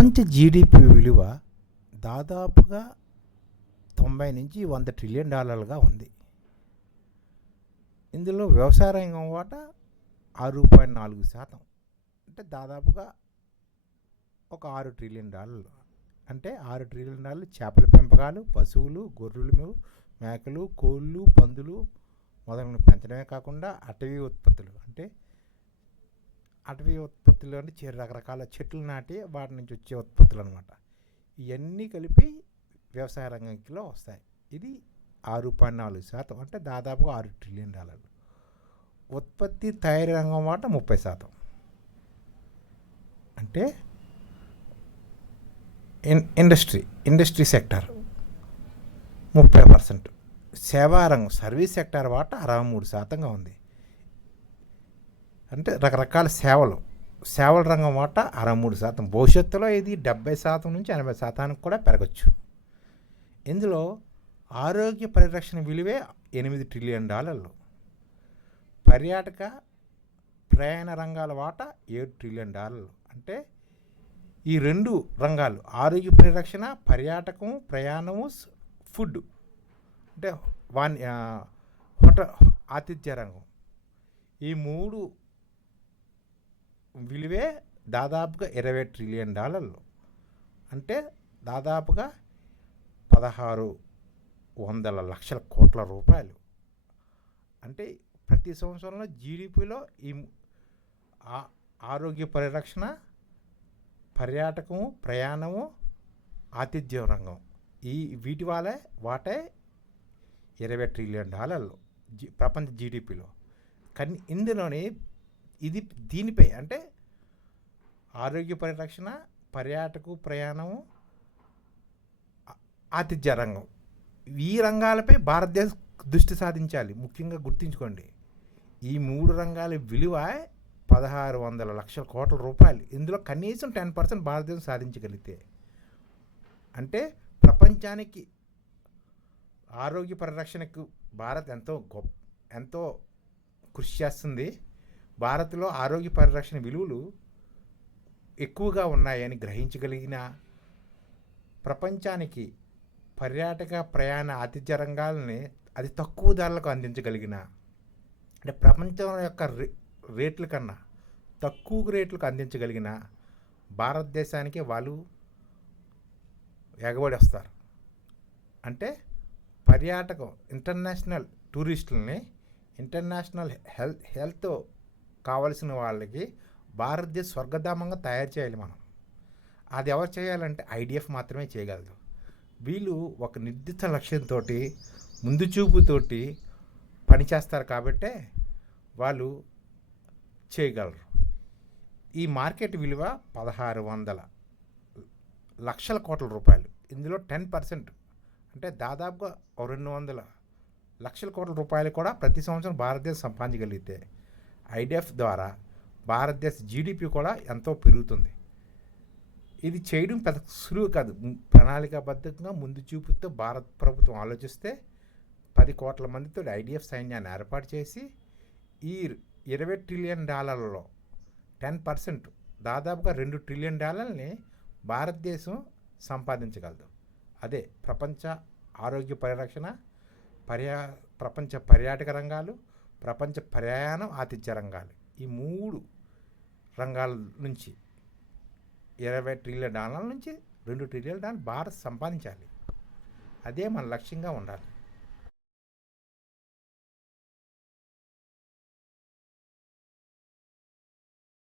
ప్రపంచ జీడిపి విలువ దాదాపుగా తొంభై నుంచి వంద ట్రిలియన్ డాలర్లుగా ఉంది. ఇందులో వ్యవసాయ రంగం వాటా ఆరు పాయింట్ నాలుగు శాతం. అంటే దాదాపుగా ఒక ఆరు ట్రిలియన్ డాలర్లు. అంటే ఆరు ట్రిలియన్ డాలర్లు చేపల పెంపకాలు పశువులు గొర్రెలు మేకలు కోళ్ళు పందులు మొదలైన పెంచడమే కాకుండా అటవీ ఉత్పత్తులు. అంటే అటవీ ఉత్పత్తులు అంటే చే- రకరకాల చెట్లు నాటి వాటి నుంచి వచ్చే ఉత్పత్తులు అనమాట ఇవన్నీ కలిపి వ్యవసాయ రంగంలో వస్తాయి. ఇది ఆరు పాయింట్ నాలుగు శాతం. అంటే దాదాపుగా ఆరు ట్రిలియన్ డాలర్లు. ఉత్పత్తి తయారీ రంగం వాట ముప్పై శాతం. అంటే ఇన్ ఇండస్ట్రీ ఇండస్ట్రీ సెక్టర్ ముప్పై పర్సెంట్. సేవారంగం సర్వీస్ సెక్టర్ వాట అరవై మూడు శాతంగా ఉంది. అంటే రకరకాల సేవలు. సేవల రంగం వాట అరవై మూడు శాతం. భవిష్యత్తులో ఇది డెబ్బై శాతం నుంచి ఎనభై శాతానికి కూడా పెరగచ్చు. ఇందులో ఆరోగ్య పరిరక్షణ విలువే ఎనిమిది ట్రిలియన్ డాలర్లు. పర్యాటక ప్రయాణ రంగాల వాటా ఏడు ట్రిలియన్ డాలర్లు. అంటే ఈ రెండు రంగాలు ఆరోగ్య పరిరక్షణ పర్యాటకం ప్రయాణము ఫుడ్. అంటే వాణి హోటల్ ఆతిథ్య రంగం. ఈ మూడు విలువే దాదాపుగా ఇరవై ట్రిలియన్ డాలర్లు. అంటే దాదాపుగా పదహారు వందల లక్షల కోట్ల రూపాయలు. అంటే ప్రతి సంవత్సరంలో జీడిపిలో ఈ ఆ- ఆరోగ్య పరిరక్షణ పర్యాటకము ప్రయాణము ఆతిథ్య రంగం ఈ వీటి వాళ్ళే వాటే ఇరవై ట్రిలియన్ డాలర్లు జి ప్రపంచ జీడిపిలో. కానీ ఇందులోనే ఇది దీనిపై అంటే ఆరోగ్య పరిరక్షణ పర్యాటకు ప్రయాణము ఆతిథ్య రంగం. ఈ రంగాలపై భారతదేశం దృష్టి సాధించాలి. ముఖ్యంగా గుర్తుంచుకోండి. ఈ మూడు రంగాల విలువ పదహారు వందల లక్షల కోట్ల రూపాయలు. ఇందులో కనీసం టెన్ పర్సెంట్ భారతదేశం సాధించగలిగితే. అంటే ప్రపంచానికి ఆరోగ్య పరిరక్షణకు భారత్ ఎంతో గొప్ప ఎంతో కృషి చేస్తుంది. భారత్లో ఆరోగ్య పరిరక్షణ విలువలు ఎక్కువగా ఉన్నాయని గ్రహించగలిగిన ప్రపంచానికి పర్యాటక ప్రయాణ ఆతిథ్య రంగాలని అది తక్కువ ధరలకు అందించగలిగిన అంటే ప్రపంచం యొక్క రే రేట్ల కన్నా తక్కువ రేట్లకు అందించగలిగిన భారతదేశానికి వాళ్ళు ఎగబడి వస్తారు. అంటే పర్యాటకం ఇంటర్నేషనల్ టూరిస్టులని ఇంటర్నేషనల్ హెల్త్ హెల్త్ కావలసిన వాళ్ళకి భారతదేశ స్వర్గధామంగా తయారు చేయాలి మనం. అది ఎవరు చేయాలంటే ఐడిఎఫ్ మాత్రమే చేయగలదు. వీళ్ళు ఒక నిర్దిష్ట లక్ష్యంతో ముందు చూపుతోటి పనిచేస్తారు కాబట్టే వాళ్ళు చేయగలరు. ఈ మార్కెట్ విలువ పదహారు వందల లక్షల కోట్ల రూపాయలు. ఇందులో టెన్ పర్సెంట్ అంటే దాదాపుగా రెండు వందల లక్షల కోట్ల రూపాయలు కూడా ప్రతి సంవత్సరం భారతదేశం సంపాదించగలిగితే ఐడిఎఫ్ ద్వారా భారతదేశ జీడిపి కూడా ఎంతో పెరుగుతుంది. ఇది చేయడం పెద్ద సులువు కాదు. ప్రణాళికాబద్ధంగా ముందు చూపుతో భారత ప్రభుత్వం ఆలోచిస్తే పది కోట్ల మందితో ఐడిఎఫ్ సైన్యాన్ని ఏర్పాటు చేసి ఈ ఇరవై ట్రిలియన్ డాలర్లలో టెన్ పర్సెంట్ దాదాపుగా రెండు ట్రిలియన్ డాలర్ని భారతదేశం సంపాదించగలదు. అదే ప్రపంచ ఆరోగ్య పరిరక్షణ పర్యా ప్రపంచ పర్యాటక రంగాలు ప్రపంచ ప్రయాణం ఆతిథ్య రంగాలు. ఈ మూడు రంగాల నుంచి ఇరవై ట్రిలియన్ డాలర్ల నుంచి రెండు ట్రిలియన్ డాలర్ భారత్ సంపాదించాలి. అదే మన లక్ష్యంగా ఉండాలి.